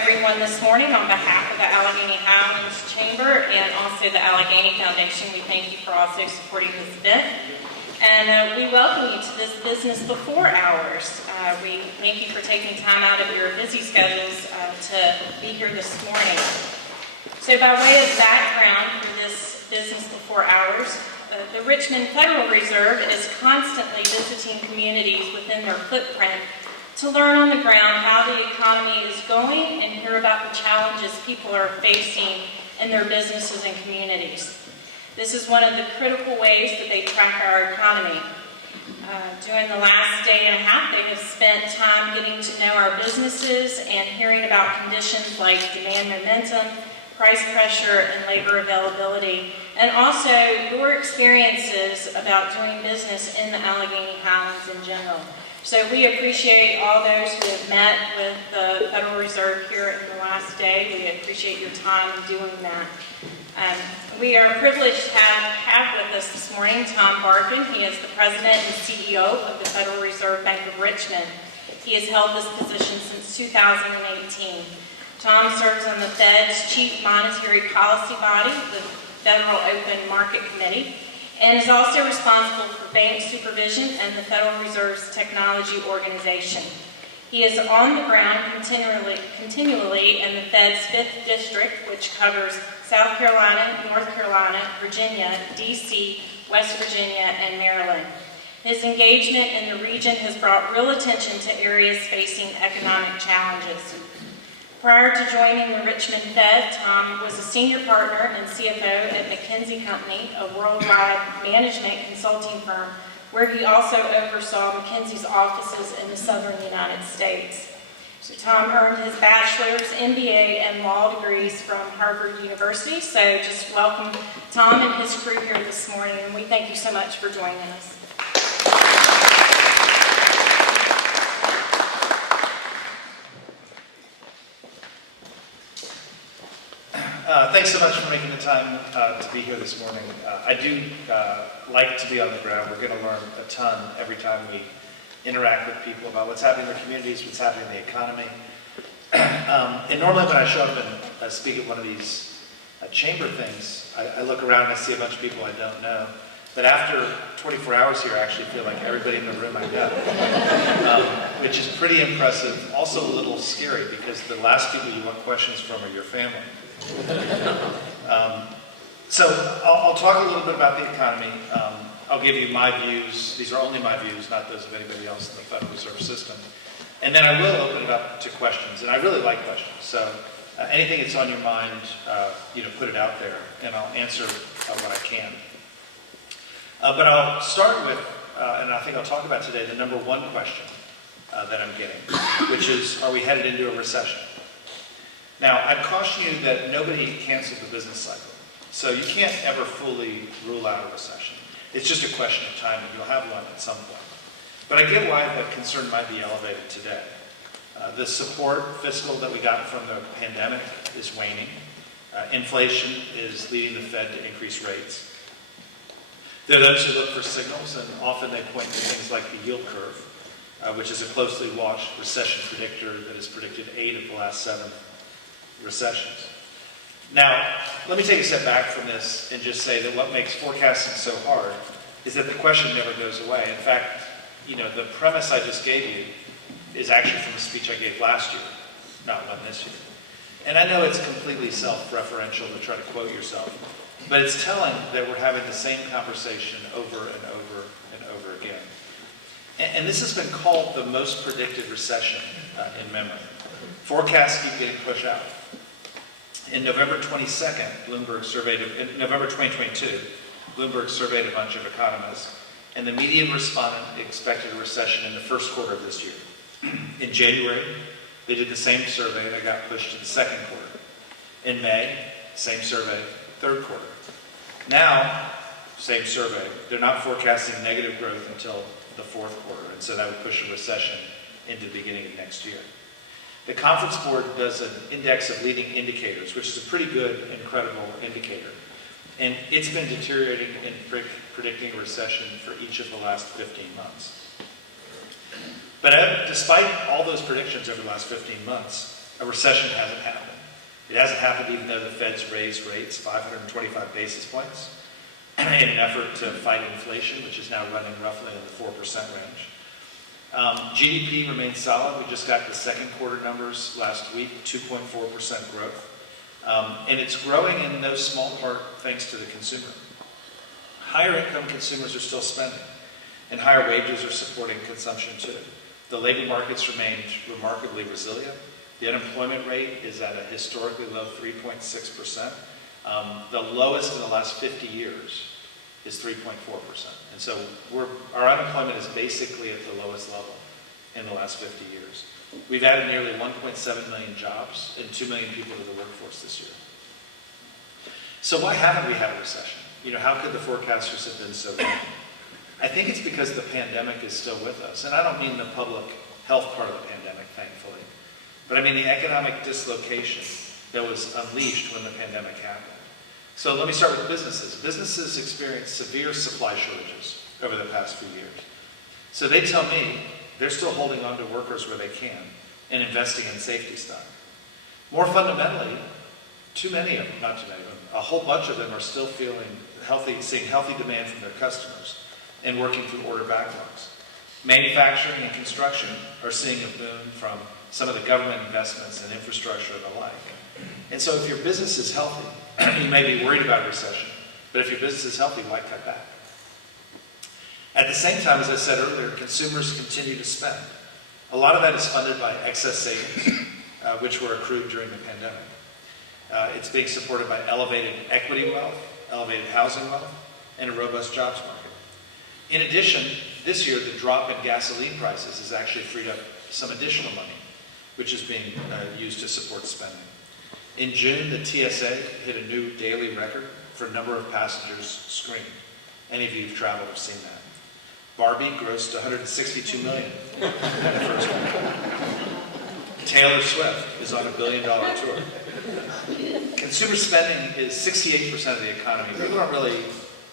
everyone this morning on behalf of the Allegheny Highlands Chamber and also the Allegheny Foundation. We thank you for also supporting this event. And we welcome you to this Business Before Hours. We thank you for taking time out of your busy schedules to be here this morning. So by way of background for this Business Before Hours, the Richmond Federal Reserve is constantly visiting communities within their footprint to learn on the ground how the economy is going and hear about the challenges people are facing in their businesses and communities. This is one of the critical ways that they track our economy. During the last day and a half, they have spent time getting to know our businesses and hearing about conditions like demand momentum, price pressure, and labor availability, and also your experiences about doing business in the Allegheny Highlands in general. So we appreciate all those who have met with the Federal Reserve here in the last day. We appreciate your time in doing that. We are privileged to have with us this morning Tom Barkin. He is the President and CEO of the Federal Reserve Bank of Richmond. He has held this position since 2018. Tom serves on the Fed's Chief Monetary Policy Body, the Federal Open Market Committee, and is also responsible for bank supervision and the Federal Reserve's technology organization. He is on the ground continually in the Fed's 5th District, which covers South Carolina, North Carolina, Virginia, D.C., West Virginia, and Maryland. His engagement in the region has brought real attention to areas facing economic challenges. Prior to joining the Richmond Fed, Tom was a senior partner and CFO at McKinsey Company, a worldwide management consulting firm, where he also oversaw McKinsey's offices in the southern United States. So Tom earned his bachelor's, MBA, and law degrees from Harvard University. So just welcome Tom and his crew here this morning, and we thank you so much for joining us. Thanks so much for making the time to be here this morning. I do like to be on the ground. We're going to learn a ton every time we interact with people about what's happening in their communities, what's happening in the economy. And normally when I show up and speak at one of these chamber things, I look around and I see a bunch of people I don't know. But after 24 hours here, I actually feel like everybody in the room I know, which is pretty impressive. Also a little scary because the last people you want questions from are your family. So I'll talk a little bit about the economy. I'll give you my views. These are only my views, not those of anybody else in the Federal Reserve System. And then I will open it up to questions. And I really like questions. So anything that's on your mind, put it out there, and I'll answer what I can. But I'll start with, and I think I'll talk about today, the number one question that I'm getting, which is, are we headed into a recession? Now, I'd caution you that nobody canceled the business cycle. So you can't ever fully rule out a recession. It's just a question of time, and you'll have one at some point. But I get why that concern might be elevated today. The support fiscal that we got from the pandemic is waning. Inflation is leading the Fed to increase rates. There are those who look for signals, and often they point to things like the yield curve, which is a closely watched recession predictor that has predicted 8 of the last 7 recessions. Now, let me take a step back from this and just say that what makes forecasting so hard is that the question never goes away. In fact, the premise I just gave you is actually from a speech I gave last year, not one this year. And I know it's completely self-referential to try to quote yourself, but it's telling that we're having the same conversation over and over and over again. And this has been called the most predicted recession in memory. Forecasts keep getting pushed out. In November 22nd, in November 2022, Bloomberg surveyed a bunch of economists, and the median respondent expected a recession in the first quarter of this year. In January, they did the same survey, and it got pushed to the second quarter. In May, same survey, third quarter. Now, same survey, they're not forecasting negative growth until the fourth quarter, and so that would push a recession into the beginning of next year. The Conference Board does an index of leading indicators, which is a pretty good and credible indicator. And it's been deteriorating in predicting a recession for each of the last 15 months. But despite all those predictions over the last 15 months, a recession hasn't happened. It hasn't happened even though the Fed's raised rates 525 basis points in an effort to fight inflation, which is now running roughly in the 4% range. GDP remains solid. We just got the second quarter numbers last week, 2.4% growth. And it's growing in no small part thanks to the consumer. Higher income consumers are still spending, and higher wages are supporting consumption too. The labor markets remained remarkably resilient. The unemployment rate is at a historically low 3.6%. The lowest in the last 50 years is 3.4%. And so our unemployment is basically at the lowest level in the last 50 years. We've added nearly 1.7 million jobs and 2 million people to the workforce this year. So why haven't we had a recession? How could the forecasters have been so wrong? I think it's because the pandemic is still with us. And I don't mean the public health part of the pandemic, thankfully. But I mean the economic dislocation that was unleashed when the pandemic happened. So let me start with businesses. Businesses experienced severe supply shortages over the past few years. So they tell me they're still holding on to workers where they can and investing in safety stock. More fundamentally, a whole bunch of them are still feeling healthy, seeing healthy demand from their customers and working through order backlogs. Manufacturing and construction are seeing a boom from some of the government investments in infrastructure and the like. And so if your business is healthy, you may be worried about a recession, but if your business is healthy, why cut back? At the same time, as I said earlier, consumers continue to spend. A lot of that is funded by excess savings, which were accrued during the pandemic. It's being supported by elevated equity wealth, elevated housing wealth, and a robust jobs market. In addition, this year, the drop in gasoline prices has actually freed up some additional money, which is being used to support spending. In June, the TSA hit a new daily record for number of passengers screened. Any of you who've traveled have seen that. Barbie grossed $162 million in the first week. Taylor Swift is on a $1 billion tour. Consumer spending is 68% of the economy. People don't really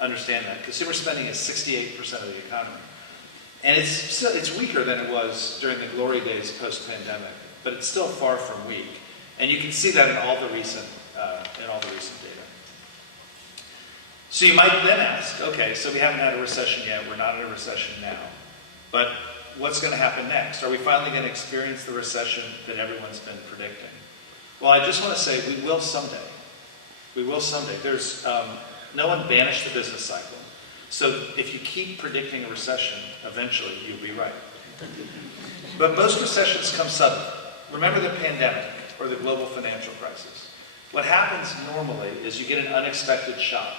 understand that. Consumer spending is 68% of the economy. And it's weaker than it was during the glory days post-pandemic, but it's still far from weak. And you can see that in all the recent data. So you might then ask, okay, so we haven't had a recession yet, we're not in a recession now, but what's going to happen next? Are we finally going to experience the recession that everyone's been predicting? Well, I just want to say we will someday. We will someday. There's no one banished the business cycle. So if you keep predicting a recession, eventually you'll be right. But most recessions come suddenly. Remember the pandemic or the global financial crisis. What happens normally is you get an unexpected shock.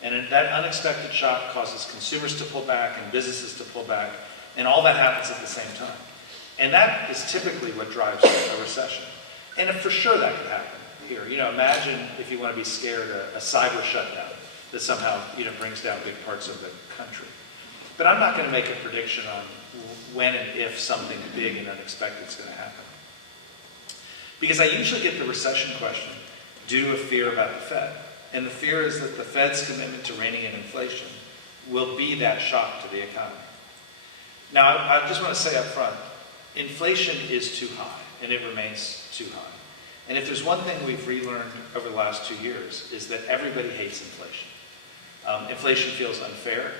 And that unexpected shock causes consumers to pull back and businesses to pull back, and all that happens at the same time. And that is typically what drives a recession. And for sure that could happen here. Imagine if you want to be scared a cyber shutdown that somehow brings down big parts of the country. But I'm not going to make a prediction on when and if something big and unexpected is going to happen. Because I usually get the recession question due to a fear about the Fed. And the fear is that the Fed's commitment to reining in inflation will be that shock to the economy. Now, I just want to say up front, inflation is too high, and it remains too high. And if there's one thing we've relearned over the last 2 years, is that everybody hates inflation. Inflation feels unfair.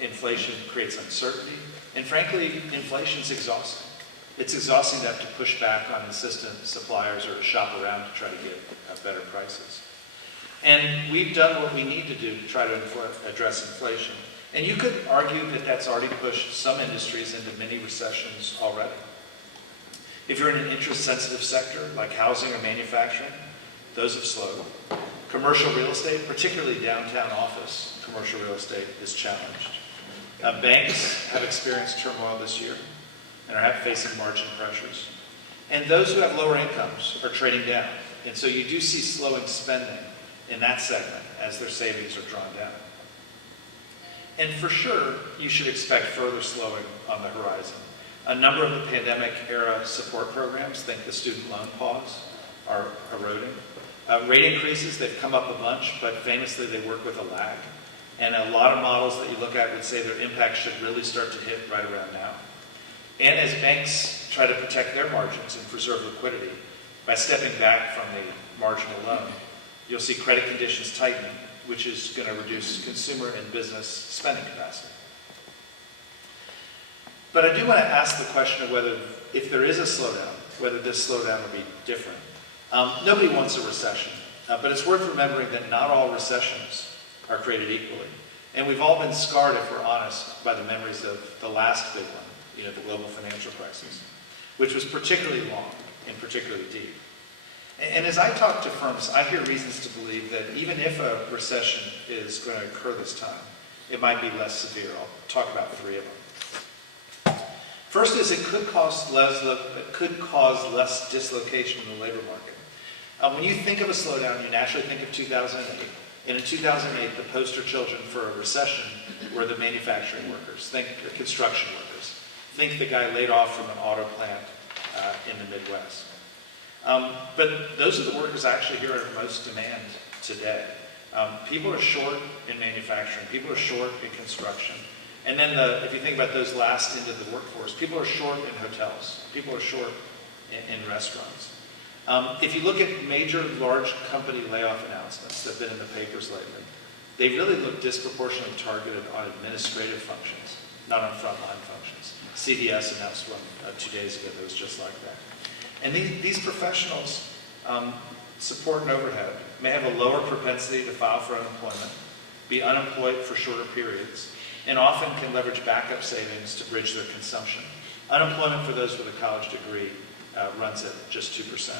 Inflation creates uncertainty. And frankly, inflation's exhausting. It's exhausting to have to push back on insistent suppliers or to shop around to try to get better prices. And we've done what we need to do to try to address inflation. And you could argue that that's already pushed some industries into mini recessions already. If you're in an interest-sensitive sector, like housing or manufacturing, those have slowed. Commercial real estate, particularly downtown office commercial real estate, is challenged. Banks have experienced turmoil this year and are facing margin pressures. And those who have lower incomes are trading down. And so you do see slowing spending in that segment as their savings are drawn down. And for sure, you should expect further slowing on the horizon. A number of the pandemic-era support programs, think the student loan pause, are eroding. Rate increases, they've come up a bunch, but famously they work with a lag. And a lot of models that you look at would say their impact should really start to hit right around now. And as banks try to protect their margins and preserve liquidity by stepping back from the marginal loan, you'll see credit conditions tighten, which is going to reduce consumer and business spending capacity. But I do want to ask the question of whether, if there is a slowdown, whether this slowdown will be different. Nobody wants a recession, but it's worth remembering that not all recessions are created equally. And we've all been scarred, if we're honest, by the memories of the last big one, the global financial crisis, which was particularly long and particularly deep. And as I talk to firms, I hear reasons to believe that even if a recession is going to occur this time, it might be less severe. I'll talk about 3 of them. First is it could cause less dislocation in the labor market. When you think of a slowdown, you naturally think of 2008. And in 2008, the poster children for a recession were the manufacturing workers. Think the construction workers. Think the guy laid off from an auto plant in the Midwest. But those are the workers actually here in most demand today. People are short in manufacturing. People are short in construction. And then if you think about those last into the workforce, people are short in hotels. People are short in restaurants. If you look at major large company layoff announcements that have been in the papers lately, they really look disproportionately targeted on administrative functions, not on frontline functions. CVS announced one 2 days ago that was just like that. And these professionals support an overhead, may have a lower propensity to file for unemployment, be unemployed for shorter periods, and often can leverage backup savings to bridge their consumption. Unemployment for those with a college degree runs at just 2%.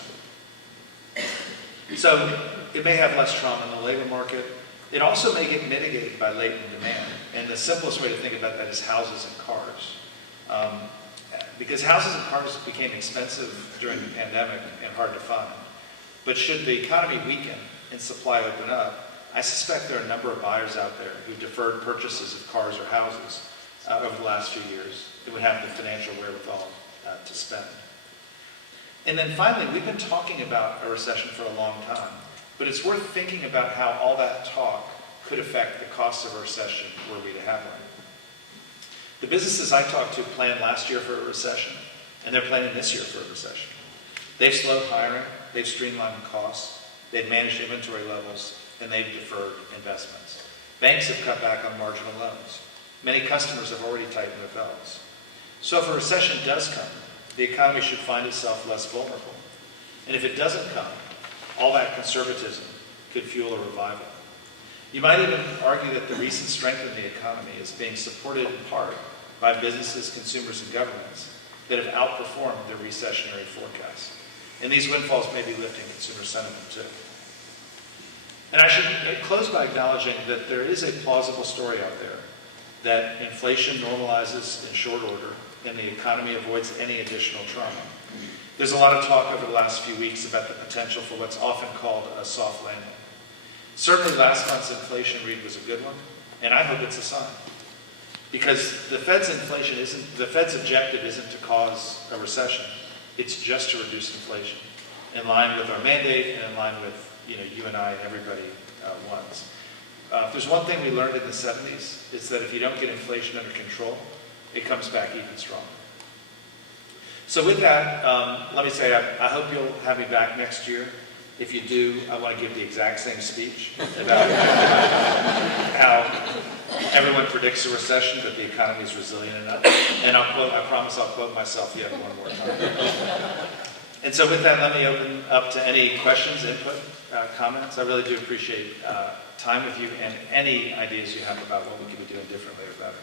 So it may have less trauma in the labor market. It also may get mitigated by latent demand. And the simplest way to think about that is houses and cars. Because houses and cars became expensive during the pandemic and hard to find. But should the economy weaken and supply open up, I suspect there are a number of buyers out there who deferred purchases of cars or houses over the last few years that would have the financial wherewithal to spend. And then finally, we've been talking about a recession for a long time, but it's worth thinking about how all that talk could affect the cost of a recession were we to have one. The businesses I talked to planned last year for a recession, and they're planning this year for a recession. They've slowed hiring, they've streamlined costs, they've managed inventory levels, and they've deferred investments. Banks have cut back on marginal loans. Many customers have already tightened their belts. So if a recession does come, the economy should find itself less vulnerable. And if it doesn't come, all that conservatism could fuel a revival. You might even argue that the recent strength in the economy is being supported in part by businesses, consumers, and governments that have outperformed their recessionary forecasts. And these windfalls may be lifting consumer sentiment too. And I should close by acknowledging that there is a plausible story out there that inflation normalizes in short order and the economy avoids any additional trauma. There's a lot of talk over the last few weeks about the potential for what's often called a soft landing. Certainly last month's inflation read was a good one, and I hope it's a sign. Because the Fed's objective isn't to cause a recession, it's just to reduce inflation, in line with our mandate and in line with you and I and everybody wants. If there's one thing we learned in the 70s, it's that if you don't get inflation under control, it comes back even stronger. So with that, let me say I hope you'll have me back next year. If you do, I want to give the exact same speech about how everyone predicts a recession, but the economy is resilient enough. And I promise I'll quote myself yet one more time. And so with that, let me open up to any questions, input, comments. I really do appreciate time with you and any ideas you have about what we could be doing differently or better.